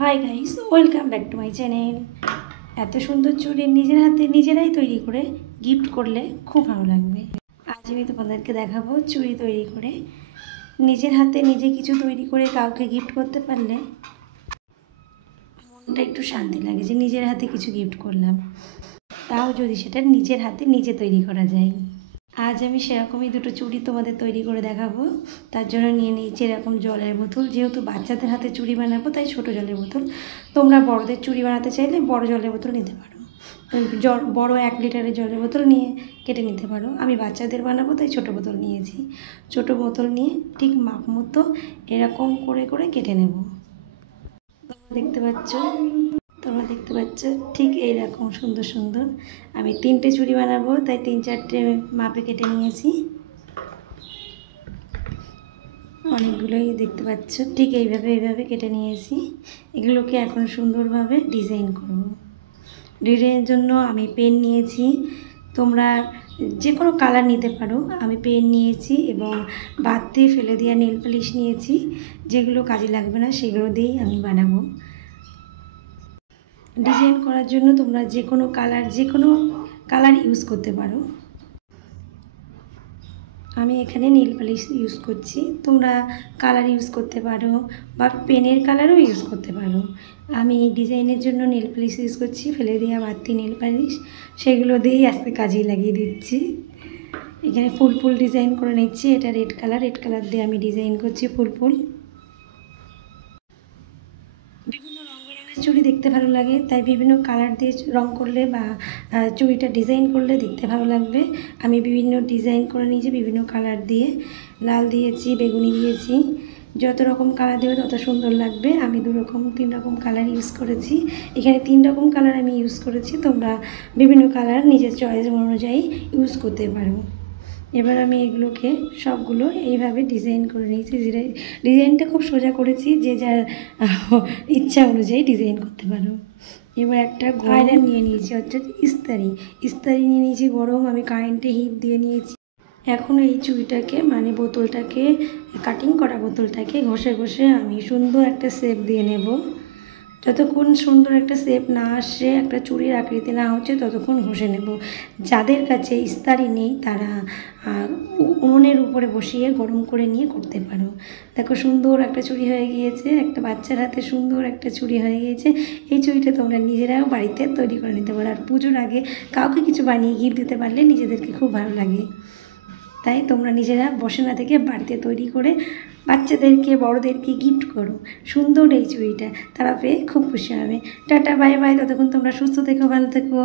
Hi guys, welcome back to my channel. এত সুন্দর চুড়ি নিজের হাতে নিজেরাই তৈরি করে গিফট করলে খুব ভালো লাগবে। আজ আমি তোমাদেরকে দেখাবো চুড়ি তৈরি করে নিজের হাতে নিজে কিছু তৈরি করে কাউকে গিফট করতে পারলে মনটা একটু শান্তি লাগে যে নিজের হাতে কিছু গিফট করলাম, তাও যদি সেটা নিজের হাতে নিজে তৈরি করা যায়। আজ আমি সেরকমই দুটো চুড়ি তোমাদের তৈরি করে দেখাবো। তার জন্য নিয়ে নিয়েছি এরকম জলের বোতল। যেহেতু বাচ্চাদের হাতে চুড়ি বানাবো তাই ছোট জলের বোতল। তোমরা বড়দের চুড়ি বানাতে চাইলে বড় জলের বোতল নিতে পারো। বড় 1 লিটারের জলের বোতল নিয়ে কেটে নিতে পারো। আমি বাচ্চাদের বানাবো তাই ছোট বোতল নিয়েছি। ছোট বোতল নিয়ে ঠিক মাপ মতো এরকম করে করে কেটে নেব। তোমরা দেখতে পাচ্ছ ঠিক এইরকম সুন্দর সুন্দর। আমি 3টে চুড়ি বানাবো তাই 3-4টে মাপে কেটে নিয়েছি। অনেকগুলোই দেখতে পাচ্ছ ঠিক এইভাবে কেটে নিয়েছি। এগুলোকে এখন সুন্দরভাবে ডিজাইন করব। ডিজাইনের জন্য আমি পেন নিয়েছি, তোমরা যে কোনো কালার নিতে পারো। আমি পেন নিয়েছি এবং বাদ দিয়ে ফেলে দেওয়া নেল পালিশ নিয়েছি। যেগুলো কাজে লাগবে না সেগুলো দিয়েই আমি বানাবো। ডিজাইন করার জন্য তোমরা যে কোনো কালার ইউজ করতে পারো। আমি এখানে নীল পালিশ ইউজ করছি, তোমরা কালার ইউজ করতে পারো বা পেনের কালারও ইউজ করতে পারো। আমি ডিজাইনের জন্য নীল পালিশ ইউজ করছি, ফেলে দেওয়া বাড়তি নীল পালিশ সেগুলো দিয়েই আজকে কাজে লাগিয়ে দিচ্ছি। এখানে ফুল ডিজাইন করে নিচ্ছি। এটা রেড কালার দিয়ে আমি ডিজাইন করছি ফুল। বিভিন্ন রঙের চুড়ি দেখতে ভালো লাগে, তাই বিভিন্ন কালার দিয়ে রং করলে বা চুড়িটা ডিজাইন করলে দেখতে ভালো লাগবে। আমি বিভিন্ন ডিজাইন করে নিয়েছি বিভিন্ন কালার দিয়ে। লাল দিয়েছি, বেগুনি দিয়েছি। যত রকম কালার দেবে তত সুন্দর লাগবে। আমি 3 রকম কালার ইউজ করেছি। এখানে 3 রকম কালার আমি ইউজ করেছি, তোমরা বিভিন্ন কালার নিজের চয়েস অনুযায়ী ইউজ করতে পারো। এবার আমি এগুলোকে সবগুলো এইভাবে ডিজাইন করে নিয়েছি। ডিজাইনটা খুব সোজা করেছি, যে যার ইচ্ছা অনুযায়ী ডিজাইন করতে পারো। এবার একটা আয়রন নিয়ে নিয়েছি, অর্থাৎ ইস্তারি নিয়ে নিয়েছি গরম। আমি কারেন্টে হিট দিয়ে নিয়েছি। এখন এই চুড়িটাকে বোতলটাকে কাটিং করা বোতলটাকে ঘষে আমি সুন্দর একটা শেপ দিয়ে নেব। যতক্ষণ সুন্দর একটা শেপ না আসে, একটা চুড়ির আকৃতি না হচ্ছে, ততক্ষণ ঘষে নেব। যাদের কাছে ইস্তারি নেই তারা উনুনের উপরে বসিয়ে গরম করে নিয়ে করতে পারো। দেখো সুন্দর একটা চুড়ি হয়ে গিয়েছে, একটা বাচ্চার হাতে সুন্দর একটা চুড়ি হয়ে গিয়েছে। এই চুড়িটা তোমরা নিজেরাও বাড়িতে তৈরি করে নিতে পারো। আর পুজোর আগে কাউকে কিছু বানিয়ে গিফট দিতে পারলে নিজেদেরকে খুব ভালো লাগে। তাই তোমরা নিজেরা বসে না থেকে বাড়িতে তৈরি করে বাচ্চাদেরকে বড়দেরকে গিফট করো। সুন্দর এই চুড়িটা তারা পেয়ে খুব খুশি হবে। Tata, bye bye. ততক্ষণ তোমরা সুস্থ থেকো, ভালো থেকো।